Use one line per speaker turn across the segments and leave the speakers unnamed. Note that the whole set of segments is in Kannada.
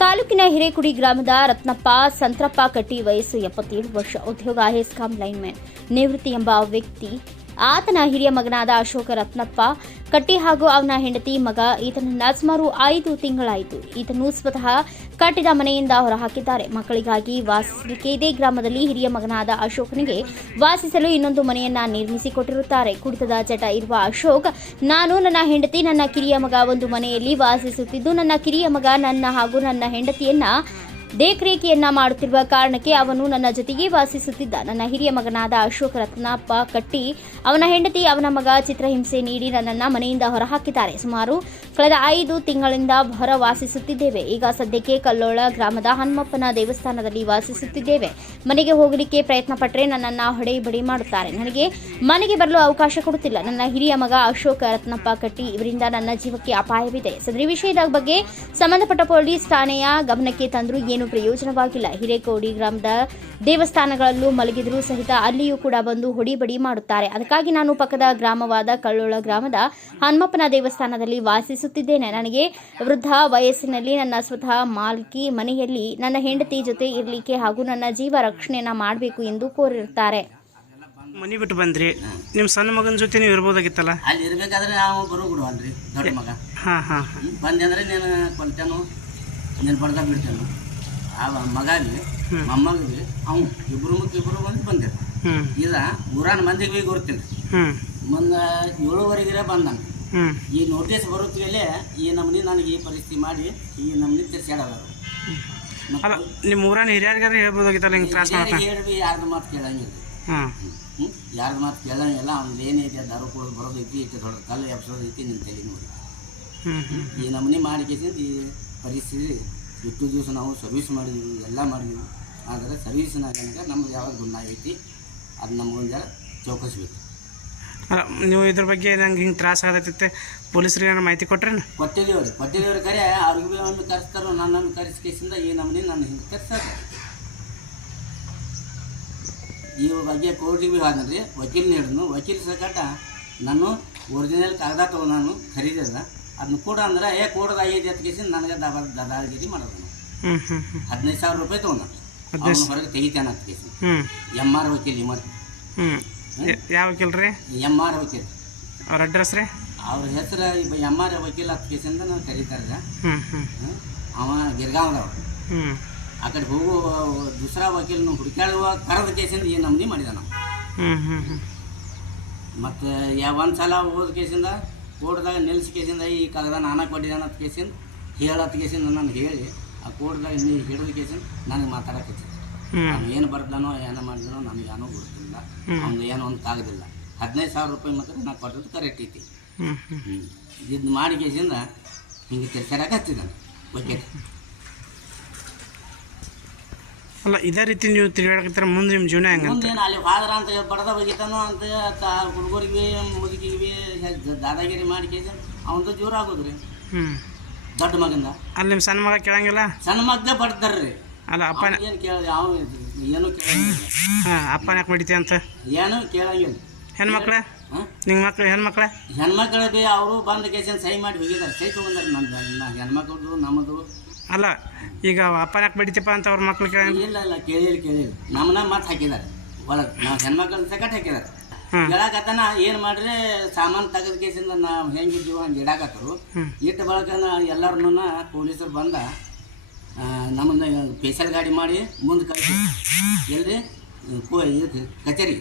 ತಾಲೂಕಿನ ಹಿರೇಕುಡಿ ಗ್ರಾಮದ ರತ್ನಪ್ಪ ಸಂತ್ರಪ್ಪ ಕಟ್ಟಿ ವಯಸ್ಸು ಎಪ್ಪತ್ತೇಳು ವರ್ಷ, ಉದ್ಯೋಗ ಹೆಸ್ಕಾಂ ಲೈನ್ಮ್ಯಾನ್ ನಿವೃತ್ತಿ ಎಂಬ ವ್ಯಕ್ತಿ. ಆತನ ಹಿರಿಯ ಮಗನಾದ ಅಶೋಕ ರತ್ನಪ್ಪ ಕಟ್ಟಿ ಹಾಗೂ ಅವನ ಹೆಂಡತಿ ಮಗ ಈತನನ್ನ ಸುಮಾರು ಐದು ತಿಂಗಳಾಯಿತು. ಈತನು ಸ್ವತಃ ಕಟ್ಟಿದ ಮನೆಯಿಂದ ಹೊರಹಾಕಿದ್ದಾರೆ. ಮಕ್ಕಳಿಗಾಗಿ ವಾಸಿಸಲಿಕ್ಕೆ ಇದೇ ಗ್ರಾಮದಲ್ಲಿ ಹಿರಿಯ ಮಗನಾದ ಅಶೋಕನಿಗೆ ವಾಸಿಸಲು ಇನ್ನೊಂದು ಮನೆಯನ್ನ ನಿರ್ಮಿಸಿಕೊಟ್ಟಿರುತ್ತಾರೆ. ಕುಡಿತದ ಚಟ ಇರುವ ಅಶೋಕ್, ನಾನು ನನ್ನ ಹೆಂಡತಿ, ನನ್ನ ಕಿರಿಯ ಮಗ ಒಂದು ಮನೆಯಲ್ಲಿ ವಾಸಿಸುತ್ತಿದ್ದು, ನನ್ನ ಕಿರಿಯ ಮಗ ನನ್ನ ಹಾಗೂ ನನ್ನ ಹೆಂಡತಿಯನ್ನ ದೇಖರೇಖೆಯನ್ನ ಮಾಡುತ್ತಿರುವ ಕಾರಣಕ್ಕೆ ಅವನು ನನ್ನ ಜೊತೆಗೆ ವಾಸಿಸುತ್ತಿದ್ದ. ನನ್ನ ಹಿರಿಯ ಮಗನಾದ ಅಶೋಕ್ ರತ್ನಪ್ಪ ಕಟ್ಟಿ ಅವನ ಹೆಂಡತಿ, ಅವನ ಮಗ ಚಿತ್ರಹಿಂಸೆ ನೀಡಿ ನನ್ನನ್ನು ಮನೆಯಿಂದ ಹೊರಹಾಕಿದ್ದಾರೆ. ಸುಮಾರು ಕಳೆದ ಐದು ತಿಂಗಳಿಂದ ಹೊರ ವಾಸಿಸುತ್ತಿದ್ದೇವೆ. ಈಗ ಸದ್ಯಕ್ಕೆ ಕಲ್ಲೋಳ ಗ್ರಾಮದ ಹನುಮಪ್ಪನ ದೇವಸ್ಥಾನದಲ್ಲಿ ವಾಸಿಸುತ್ತಿದ್ದೇವೆ. ಮನೆಗೆ ಹೋಗಲಿಕ್ಕೆ ಪ್ರಯತ್ನ ಪಟ್ಟರೆ ನನ್ನನ್ನು ಹೊಡೆ ಬಡಿ ಮಾಡುತ್ತಾರೆ. ನನಗೆ ಮನೆಗೆ ಬರಲು ಅವಕಾಶ ಕೊಡುತ್ತಿಲ್ಲ. ನನ್ನ ಹಿರಿಯ ಮಗ ಅಶೋಕ ರತ್ನಪ್ಪ ಕಟ್ಟಿ ಇವರಿಂದ ನನ್ನ ಜೀವಕ್ಕೆ ಅಪಾಯವಿದೆ. ಸದರಿ ವಿಷಯದ ಬಗ್ಗೆ ಸಂಬಂಧಪಟ್ಟ ಪೊಲೀಸ್ ಠಾಣೆಯ ಗಮನಕ್ಕೆ ತಂದರೂ ಏನು ಪ್ರಯೋಜನವಾಗಿಲ್ಲ. ಹಿರೇಕೋಡಿ ಗ್ರಾಮದ ದೇವಸ್ಥಾನಗಳಲ್ಲೂ ಮಲಗಿದರೂ ಸಹಿತ ಅಲ್ಲಿಯೂ ಕೂಡ ಬಂದು ಹೊಡಿಬಡಿ ಮಾಡುತ್ತಾರೆ. ಅದಕ್ಕಾಗಿ ನಾನು ಪಕ್ಕದ ಗ್ರಾಮವಾದ ಕಳ್ಳೋಳ ಗ್ರಾಮದ ಹನುಮಪ್ಪನ ದೇವಸ್ಥಾನದಲ್ಲಿ ವಾಸಿಸುತ್ತಿದ್ದೇನೆ. ನನಗೆ ವೃದ್ಧ ವಯಸ್ಸಿನಲ್ಲಿ ನನ್ನ ಸ್ವತಃ ಮಾಲ್ಕಿ ಮನೆಯಲ್ಲಿ ನನ್ನ ಹೆಂಡತಿ ಜೊತೆ ಇರಲಿಕ್ಕೆ ಹಾಗೂ ನನ್ನ ಜೀವ ರಕ್ಷಣೆಯನ್ನು ಮಾಡಬೇಕು ಎಂದು ಕೋರಿರುತ್ತಾರೆ.
ಮನೆ ಬಿಟ್ಟು ಬಂದ್ರಿ. ನಿಮ್ಮ ಸಣ್ಣ ಮಗನ ಜೊತೆ ನೀವು ಇರ್ಬೋದಾಗಿತ್ತಲ್ಲ?
ಅಲ್ಲಿ ಇರ್ಬೇಕಾದ್ರೆ ನಾವು ಬರೋ ಬಿಡುವಲ್ರಿ ದೊಡ್ಡ ಮಗ.
ಹಾ ಹಾ
ಬಂದ್ರೆ ಬಂದೆ ಅಂದ್ರೆ ನೀನು ಕೊಲ್ತೇನು ನೀನು ಬಡ್ದ ಬಿಡ್ತೇನು. ಆ ಮಗಾಗಿ ಮೊಮ್ಮಗಿಗೆ ಅವ್ನು ಇಬ್ರು ಮುಖ ಇಬ್ರು ಮಂದಿ ಬಂದಿರ
ಇದ
ಇಲ್ಲ ಊರಾನ ಮಂದಿಗೆ ಬಿ ಗೊತ್ತಿಲ್ಲ ಮುಂದೆ ಏಳುವರೆಗಿರ ಬಂದಾನ. ಈ ನೋಟಿಸ್ ಬರುತ್ತಲೇ ಈ ನಮ್ನಿ ನನಗೆ ಈ ಪರಿಸ್ಥಿತಿ ಮಾಡಿ ಈ ನಮ್ನಿ ತಿರ್ಸ್ಯಾಡೋರು
ಅಲ್ಲ ನಿಮ್ಮ ಊರಾನ ಹಿರಿಯರಿಗಾರ ಹೇಳ್ಬೋದಾಗಿತ್ತಲ್ಲ ಹಿಂಗೆ ತ್ರಾಸ
ಹೇಳಿ ಯಾರ್ದು ಮಾತು ಕೇಳಂಗಿಲ್ಲ. ಯಾರ್ದು ಮಾತು ಕೇಳಂಗಿಲ್ಲ ಅವ್ನು ಏನೈತೆ ದಾರು ಕೊಡೋದು ಬರೋದು ಐತಿ ಇಟ್ಟು ದೊಡ್ಡ ಕಲ್ಲು ಎಪ್ಸೋದೈತಿ ಐತಿ ನಿನ್ನ ತಲೆ ನೋಡಿ. ಈ ನಮ್ಮನೆ ಮಾಡಿಕೆ ಈ ಪರಿಸ್ಥಿತಿ ಇಷ್ಟು ದಿವಸ ನಾವು ಸರ್ವಿಸ್ ಮಾಡಿದ್ದೀವಿ ಎಲ್ಲ ಮಾಡಿದ್ದೀವಿ ಆದರೆ ಸರ್ವಿಸ್ನಾಗ ನಮ್ಗೆ ಯಾವಾಗ ಗುಣ ಐತಿ ಅದು ನಮ್ಗೊಂದು ಮುಂದೆ ಚೌಕಸ್ಬೇಕು.
ಅಲ್ಲ ನೀವು ಇದ್ರ ಬಗ್ಗೆ ನಂಗೆ ಹಿಂಗೆ ತ್ರಾಸ ಆಗತ್ತೈತೆ ಪೊಲೀಸರಿಗೆ ಏನಾರು ಮಾಹಿತಿ ಕೊಟ್ರೇನು?
ಕೊಟ್ಟಿದ್ದೀವ್ರಿ ಕೊಟ್ಟಿದ್ದೀವ್ರಿ ಕರೆ ಅವ್ರಿಗೆ ಭೀ ಒಂದು ಕರೆಸ್ತಾರೋ ನನ್ನನ್ನು ಕರೆಸ್ಕೇಸಿಂದ ಈ ನಮ್ಮನೆ ನನ್ನ ಹಿಂಗೆ ಕರೆಸ್ತಾರೆ ಈ ಬಗ್ಗೆ ಕೋರ್ಟಿಗೆ ಭೀ ಹೋದ್ರಿ ವಕೀಲ್ ಹಿಡಿದ್ನು. ವಕೀಲ್ ಸಕಟ ನಾನು ಒರಿಜಿನಲ್ ಕಾಗದ ತಗೊಂಡು ನಾನು ಖರೀದಿದ ಅದನ್ನ ಕೂಡ ಅಂದ್ರೆ ಏ ಕೂಡ ಐದು ಎತ್ಕೇಸಿ ನನಗೆ ದಬ ದದಾಗಿರಿ ಮಾಡೋದು ಹದಿನೈದು ಸಾವಿರ ರೂಪಾಯಿ ತೊಗೊಂಡು
ಹದಿನೈದು
ಹೊರಗೆ ತೆಗಿತಾನೆ ಅಂತ ಕೇಸಿ
ಹ್ಞೂ
ಎಂ ಆರ್ ವಕೀಲ್
ಹ್ಞೂ ಯಾವ ವಕೀಲ್ ರೀ?
ಎಂ ಆರ್ ವಕೀಲ್.
ಅವ್ರ ಅಡ್ರೆಸ್ ರೀ?
ಅವ್ರ ಹೆಸರು ಎಂ ಆರ್ ವಕೀಲ್ ಹತ್ತು ಕೇಸಿಂದ ನಾವು ಕರೀತಾರೆ? ಅವ ಗಿರ್ಗಾಂವ್ದವ.
ಹ್ಞೂ
ಆ ಕಡೆ ಹೋಗುವ ದುಸರಾ ವಕೀಲ್ ಹುಡುಕಾಡುವ ಕರದ ಕೇಸಿಂದ ಏನು ನಮ್ನಿ ಮಾಡಿದ ನಾವು ಮತ್ತು ಯಾವ ಒಂದು ಸಲ ಹೋದ ಕೇಸಿಂದ ಕೋರ್ಟ್ದಾಗ ನಿಲ್ಸಿ ಕೇಸಿಂದ ಈ ಕಾಗದ ನಾನಾ ಕೊಟ್ಟಿದ್ದಾನೆ ಅಂತ ಕೇಸಿಂದ ಹೇಳತ್ ಕೇಸಿಂದ ನಾನು ಹೇಳಿ ಆ ಕೋರ್ಟ್ದಾಗ ನೀ ಹಿಡಿದ ಕೇಸಿಂದ ನನಗೆ ಮಾತಾಡಕತ್ತಿ. ನಾನು ಏನು ಬರ್ದಾನೋ ಏನೋ ಮಾಡಿದಾನೋ ನನಗೆ ಏನೋ ಗೊತ್ತಿಲ್ಲ. ಅವ್ನು ಏನೋ ಒಂದು ಕಾಗದಿಲ್ಲ. ಹದಿನೈದು ಸಾವಿರ ರೂಪಾಯಿ ಮಾತ್ರ ನಾನು ಕೊಟ್ಟದ್ದು ಕರೆಕ್ಟ್ ಐತಿ. ಇದು ಮಾಡಿ ಕೇಸಿಂದ ಹಿಂಗೆ ತಿರ್ಸಾಡಕ್ಕೆ ಹಚ್ಚಿದ್ದಾನೆ ವಕೀಲ್
ಅಲ್ಲ ಇದೇ ರೀತಿ ನೀವು ತಿರುಗಾಡಕತ್ತಾರೆ ಮುಂದೆ ನಿಮ್ಮ ಜೀವನ ಅಂತ
ಮುಂದೇನು ಅಲ್ಲಿ ಫಾದರ್ ಅಂತ ಬಡದ ಬಗಿತಾನೋ ಅಂತ ಹುಡುಗರಿಗೆ ಮುದುಕಿಗೆ ದಾದಾಗಿರಿ ಮಾಡಿ ಅವನು ಜೋರು ಆಗೋದು ರೀ
ಹ್ಞೂ
ದೊಡ್ಡ ಮಗಂದ.
ಅಲ್ಲಿ ನಿಮ್ಮ ಸಣ್ಣ ಮಗ ಕೇಳಂಗಿಲ್ಲ?
ಸಣ್ಣ ಮಗ ಬಡ್ತಾರ್ರಿ
ಅಲ್ಲ ಅಪ್ಪ
ಏನು ಕೇಳ ಯಾವ ಏನು ಕೇಳ
ಹಾಂ ಅಪ್ಪನ ಯಾಕೆ ಬಿಡಿತಿ ಅಂತ?
ಏನು ಕೇಳಂಗಿಲ್ಲ.
ಹೆಣ್ಮಕ್ಳ? ನಿಮ್ಮ ಮಕ್ಳು ಹೆಣ್ಮಕ್ಳ?
ಹೆಣ್ಮಕ್ಳು ಬಿ ಅವರು ಬಂದ ಕೇಸನ್ ಸಹಿ ಮಾಡಿ ಹೋಗಿದ್ದಾರೆ ಸಹಿ ತೊಗೊಂಡಾರೆ ನಮ್ದು ಹೆಣ್ಮಕ್ಳದು ನಮ್ಮದು.
ಅಲ್ಲ ಈಗ ಅಪ್ಪನ ಯಾಕೆ ಬಿಡಿತಪ್ಪ ಅಂತ ಅವ್ರ ಮಕ್ಳು ಕೇಳಿಲ್ಲ
ಇಲ್ಲ ಇಲ್ಲ ಕೇಳಿಲ್ಲ ಕೇಳಿಲ್ಲ. ನಮ್ಮನ್ನ ಮತ್ತೆ ಹಾಕಿದ್ದಾರೆ. ಒಳಗೆ ನಾವು ಹೆಣ್ಮಕ್ಳ ಸಕಟ್ ಹಾಕಿದ್ದಾರೆ.
ಹ್ಮ್.
ಕೇಳಾಕತ್ತಾನ ಏನು ಮಾಡ್ರಿ ಸಾಮಾನು ತೆಗೆದ ಕೇಸಿಂದ ನಾವು ಹೆಂಗಿದ್ದೀವಿ ಹಂಗೆ ಇಡಾಕತ್ತರು. ಇಟ್ಟು ಬಳಕ ಎಲ್ಲರನ್ನ ಪೊಲೀಸರು ಬಂದ ನಮ್ಮನ್ನ ಸ್ಪೆಷಲ್ ಗಾಡಿ ಮಾಡಿ ಮುಂದೆ ಕಳಿಸಿ. ಎಲ್ರಿ? ಕಚೇರಿ.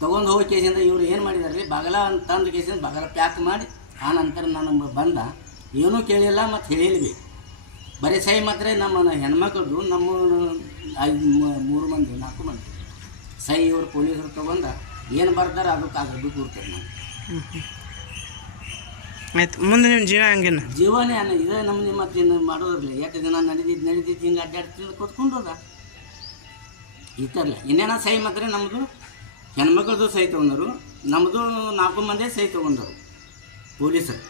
ತೊಗೊಂಡು ಹೋಗಿ ಕೇಸಿಂದ ಇವ್ರು ಏನು ಮಾಡಿದಾರೆ ರೀ ಬಗಲ ಅಂತ ತಂದು ಕೇಸಿಂದ ಬಗಲ ಪ್ಯಾಕ್ ಮಾಡಿ ಆ ನಂತರ ನಾನು ಬಂದ. ಏನೂ ಕೇಳಿಲ್ಲ ಮತ್ತು ಹೇಳಿಲ್ಲ ಬಿ ಬರೀ ಸೈ ಮಾತ್ರ ನಮ್ಮ ಹೆಣ್ಮಕ್ಳದು ನಮ್ಮ ಐದು ಮೂರು ಮಂದಿ ನಾಲ್ಕು ಮಂದಿ. ಸೈ ಇವರು ಪೊಲೀಸರು ತಗೊಂಡ ಏನು ಬರ್ತಾರೆ ಅದು ಕಾಗದ ಕೂರ್ತೇವೆ ನಾವು
ಆಯ್ತು ಮುಂದೆ ನಿಮ್ಮ ಜೀವನ ಹಂಗೇನ?
ಜೀವನೇ ಅನ್ನ ಇದೇ ನಿಮ್ಮ ಮತ್ತೆ ಇನ್ನು ಮಾಡೋದಿಲ್ಲ. ಎಷ್ಟು ದಿನ ನಡೀತಿದ್ದು ನಡೀತಿದ್ದು ಹಿಂಗೆ ಅಡ್ಡಾಡ್ತಿದ್ದು ಕೂತ್ಕೊಂಡೋದ ಈ ಥರಲ್ಲ ಇನ್ನೇನೋ ಸೈ ಮಾತ್ರ ನಮ್ಮದು ಹೆಣ್ಮಕ್ಳದ್ದು ಸಹಿ ತೊಗೊಂಡರು. ನಮ್ಮದು ನಾಲ್ಕು ಮಂದಿ ಸಹಿ ತೊಗೊಂಡರು ಪೊಲೀಸರು.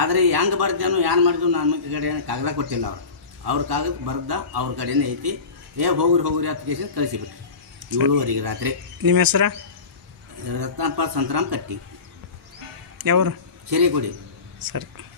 ಆದರೆ ಹೆಂಗೆ ಬರ್ತೇನೋ ಏನು ಮಾಡಿದ್ರು ನಮ್ಮ ಕಡೆ ಕಾಗದ ಕೊಟ್ಟಿಲ್ಲ ಅವ್ರು. ಅವ್ರ ಕಾಗದ ಬರ್ದ ಅವ್ರ ಕಡೆನೇ ಐತಿ. ಏ ಹೋಗ್ರಿ ಹೋಗ್ರಿ ಕೇಸಿಂದ ಕಳಿಸಿಬಿಟ್ರಿ. ಏಳುವರೆಗೆ ರಾತ್ರಿ.
ನಿಮ್ಮ ಹೆಸರ?
ರತ್ನಪ್ಪ ಸಂತರಾಮ್ ಕಟ್ಟಿ.
ಯಾವರು?
ಕೊಡಿ
ಸರಿ.